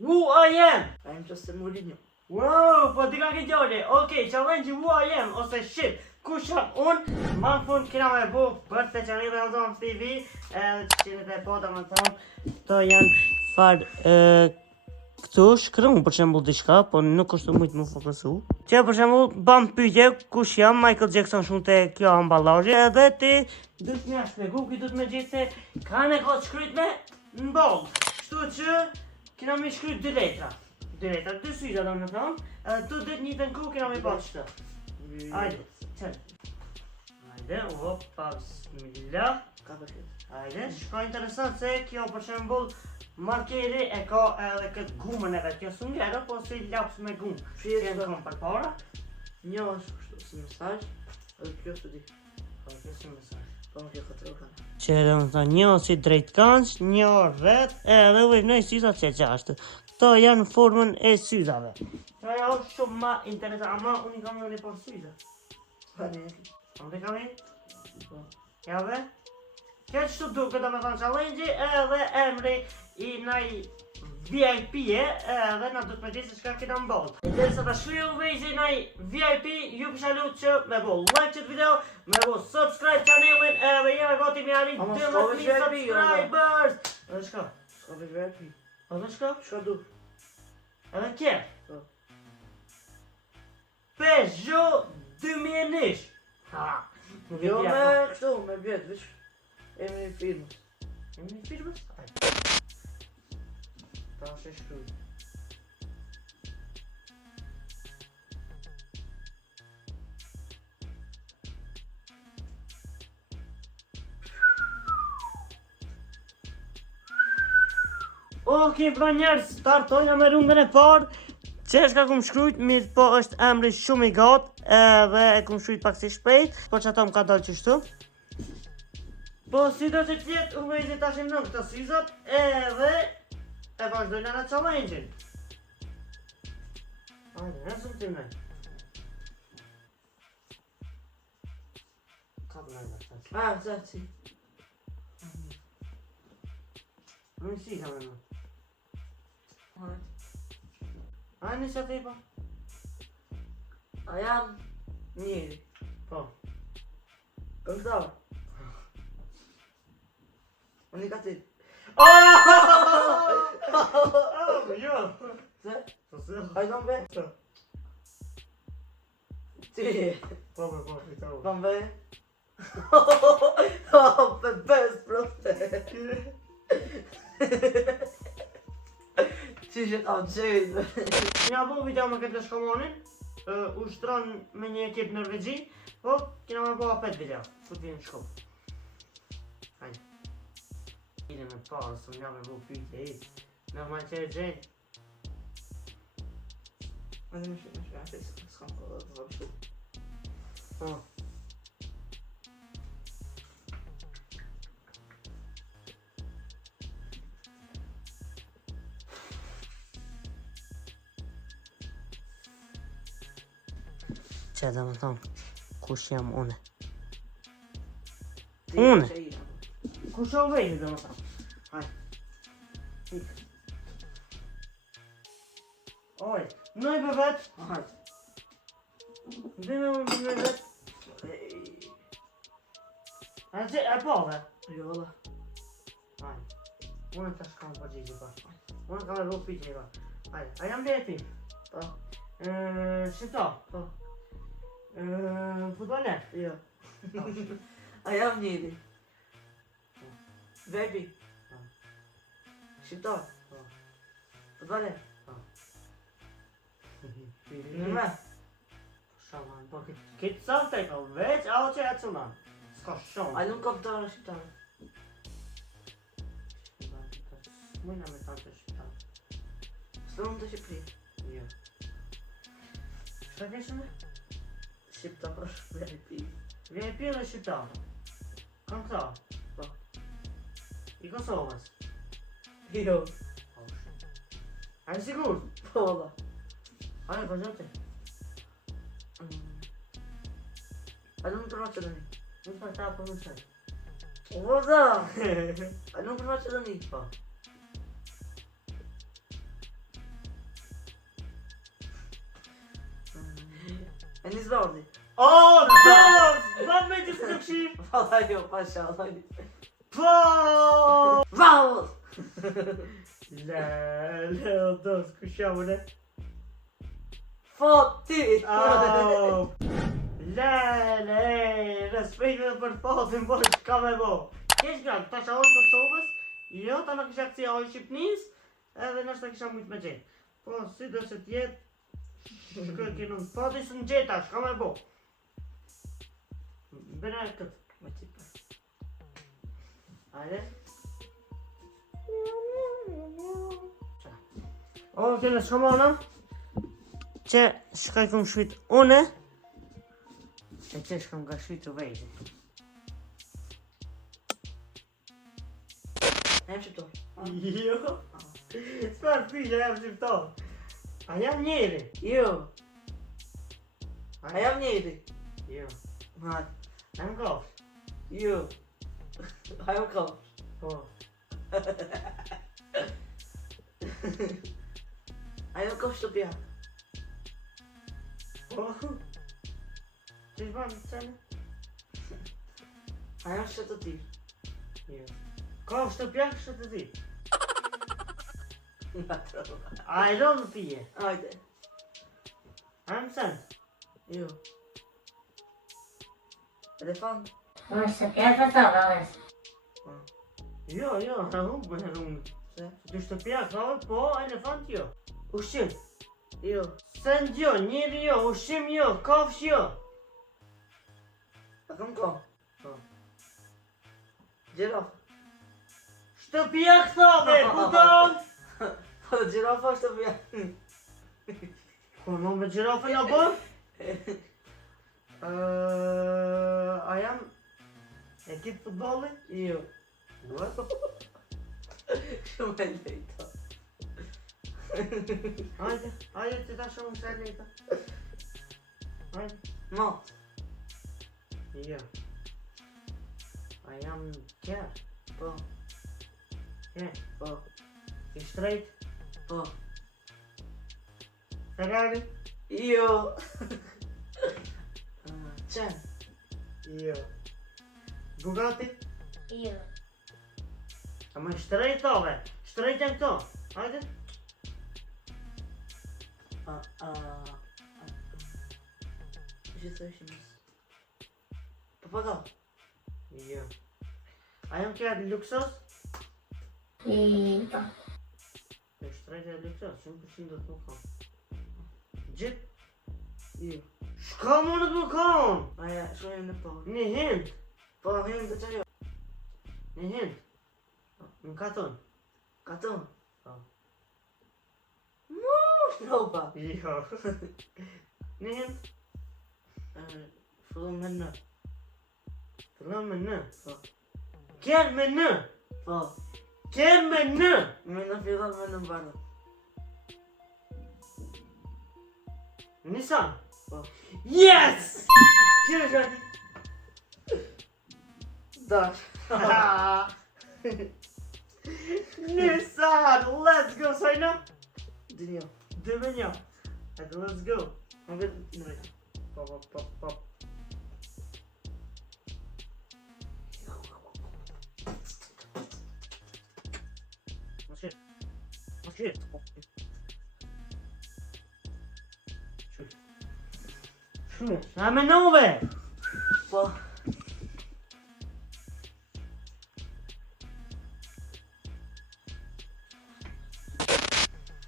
Who I am? I am Jose Mourinho. Wow, po di ka ke gjore. Okej, challenge who I am ose shit. Kush jam unë? Më në fund kena me bu për të channel e Ozon TV. Edhe që qenë e po të më thonë. Këto janë farë këtu shkruan për shembull diçka, po nuk është shumë më fokusu. Që për shembull bam pyetje kush jam Michael Jackson shumë te kjo amballazhi, edhe ti do të më shpjegoj, ti do të më gjithë se kanë e ka shkruajt me në bold. Kështu që kena me shkruajt dy letra. Dy letra, dy syza domethënë, edhe tu det një tën ku kena me pas këtë. Hajde, çel. Hajde, opa, bismillah. Ka për këtë. Hajde, shka interesant se kjo për shembull markeri e ka edhe këtë gumën e vetë, kjo së njerë, po si laps me gumë. Që e kom për para. Një është kështu si mesazh, edhe kjo s'u di. Po, kjo si mesazh. Po kjo ka 3 kanë. Që edhe më thënë, një si drejt kanç, një rreth, edhe vëjnoj syzat që gjashtë. Këto janë formën e syzave. Kjo ajo është shumë ma interesant, ama unë i kam në për syza. Pa ne. Unë i kam e? Po. Ja ve? Këtë shtu duke do me thënë challenge edhe emri i naj VIP-e edhe na du të me gjithë se shka kina mboll. Dhe se ta shkriju vejzi naj VIP, ju kisha lutë që me bo like qëtë video, me bo subscribe channelin edhe jena gati me arrit 12.000 subscribers. Edhe shka? S'ka për VIP. Edhe shka? Çka du? Edhe kje? Po. Peugeot 2001. Ha! Jo me kështu, me bjet, veç emri i firmës. Emri i firmës? Ajde. Ta është e shkruj. Okej, pra njerës, startojna me rundën e parë. Që është ka kum shkrujt, mirë po është emri shumë i gatë, edhe e kum shkrujt pak si shpejt, po që ato më ka dalë qështu. Po si do që tjetë, u vejzi ta shimë në këto syzat, edhe e vazhdojnë në challenge-in. Ajde, nësëm të mëj. Ka për nëjë në të Ah, zaci. Në si ka me në. Hajde. A në sa të i po? A jam njeri. Po. Këngëtar. Unë i ka ti. Jo! Se? Po se? Hajde në be. Ti. Po, i të Në be. Për bes, proste. Qishet a qejtë. Kina bo video me këtë shkomonin, ushtron me një ekip Norvegji, po kina me bo 5 video, ku t'vinë në shkop. Hajde. Ide me parë, së nga me bo pyjtë e isë, normal që e gjenë. Hajde me shkja, s'kam kohë të vabë shu. Po. Që dhe më thonë, kush jam une? Une? Kush o vejnë dhe më thonë? Hajde. Ik. Oj, nëj për vetë. Hajde. Dhe me më për vetë. A që, e po dhe? Jo dhe. Hajde. Unë të shkam për gjithë pa. Unë kam e vëllë pyqe i pa. Hajde, a jam veti? Po. Shqiptar? Po. Futboler? Jo. A jam njeri. Vepi. Po. Shqiptar. Po. Futboler. Në Në me. Shaman, po këtë sa të e ka veç, a o që e cëman? S'ka shumë. A nuk koptar shqiptar. Mëjna me tanë të shqiptar. Së në të Shqipëri. Jo. Shka keshë me? Shqiptar, VIP. VIP dhe shqiptar. Kam këta? Po. I Kosovës? Jo. A e sigur? Po da. Ajo, po gjote? A nuk përma që dëni. Nuk pa ta për mësën. O da. A nuk përma që dëni. Po. E një zbardi. O, dos! Ban me gjithë të këshim! Valla jo, pasha, valla. Po! Valla! Le, o dos, ku shamu ne? Foti! Au! Le, respekte për fotin, po shka me bo. Kesh gram, ta shahoj Kosovës, jo, ta në kisha këcija oj Shqipnis, edhe nështë ta kisha mujtë me gjetë. Po, si do që tjetë, shkoj kinu në fotin së në gjeta, shka me bo. Bëna e këtë. Me tipa. Ajde. O, kene shka mona, që shkaj këm shujt une, e që shkam ka shujt të vejtë. E jam shqiptor. Jo. S'par pyshe, jam shqiptar. A jam njeri? Jo. A jam njeri. Jo. Ha. Jam kofsh? Jo. A jam kofsh. Po. A jam kofsh të pja. Po. Që shban të qene? A jam shtetëtir. Jo. Kofsh të pjak, shtë të ti. Nga trova. A e do në pije? Ajde. A jam sen? Jo. Elefant. Unë se pjerë për të vëllës. Jo, a humë me rungë. Se? Ty shtë pjak, po, elefant jo. Ushqim. Jo. Send jo, njeri jo, ushqim jo, kofsh jo. A kam kom. Po. Gjiraf. Shtëpia këthove, ku don? Po gjirafa është të pja. Ko në me gjirafe në bërë? A jam ekip futbolli? Jo. What? Shumë e lejta. Hajde që ta shumë se lejta. Hajde. Mat. Jo. A jam kjer? Po. Kjer? Po. I shtrejt? Po. Ferrari? Jo. Qen. Jo. Bugatti? Jo. A më shtrejt ove? Shtrejt janë këto. Hajde. Gjithë të ishim nësë. Papagal. Jo. A jam kjer luksos? Po. E shtrejt e luksos, 100% do të më kam. Gjit? Jo. Shka më në të më kam? Aja, shumë e në po. Një hint. Po, hinë të që jo. Një hint. Në katon. Katon. Po. Roba. Jo. Një hint. Fillon me në. Fillon me në. Po. Kjer me në. Po. Kjer me në. Me në fillon me në mbarë. Nissan. Po. Yes! Kjer është gati? Dash. Nissan! Let's go, Sajna! Dinjo. 2-1. Hajde, let's go. Më vetë në rejta. Pop. Shit. A me nove! Po.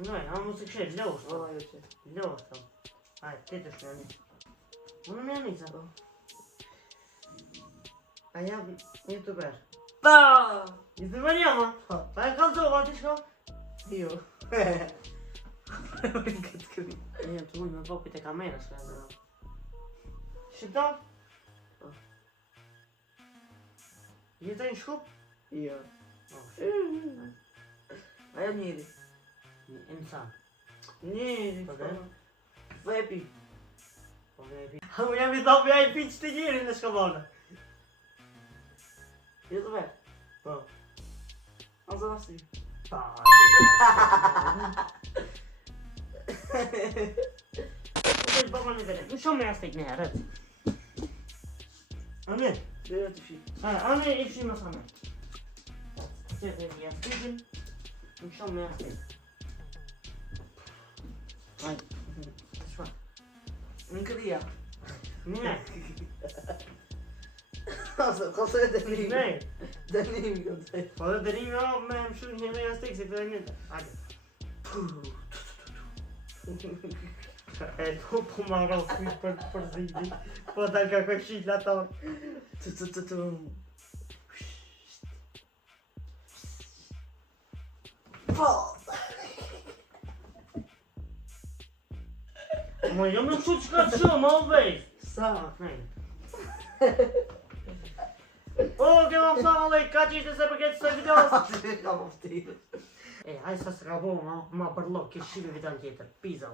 Noi, am mos të këshet, lëvës. Valla jo që. Lëvës, tam. Hajde, ti të shkëni. Unë me anica. Po. A jam youtuber. Pa! Youtuber jam, a? Pa e kalzova, ti shko? Jo. Këtë këri. Jam të mund me popit e kamera, shka e zërë. Shqiptar? Po. Jetaj në Shkup? Jo. A jam njëri. Insan. Njëri. Po dhe? Vepi. Po dhe e pi. Unë jam i thopi a i pi që të njëri në shkabona. Jo të vetë. Po. A zë nasi. Pa, Unë është baba në tjetër. Më shumë me astik ne, rrët. Anë, Deri aty fi. anë i fshi më sanë. Tjetër i astikin, më shumë me astik. Hajde, shfa. Në këria. Ne, Kose e dënimi. ne. Dënimi këmë të. Po dhe dërimi o me më shumë një me astik si të një të. Hajde. E po ma rrë për zidi. Po dal ka koj shqit lator. Po! Mo jo me që qka të shumë, always. Sa? O, këma më samë alej, ka që ishte se përket së videos. Ka mofti. E, hajde sa s'ka bo, ma përlo, kështë shqipe vitan tjetër, pizza.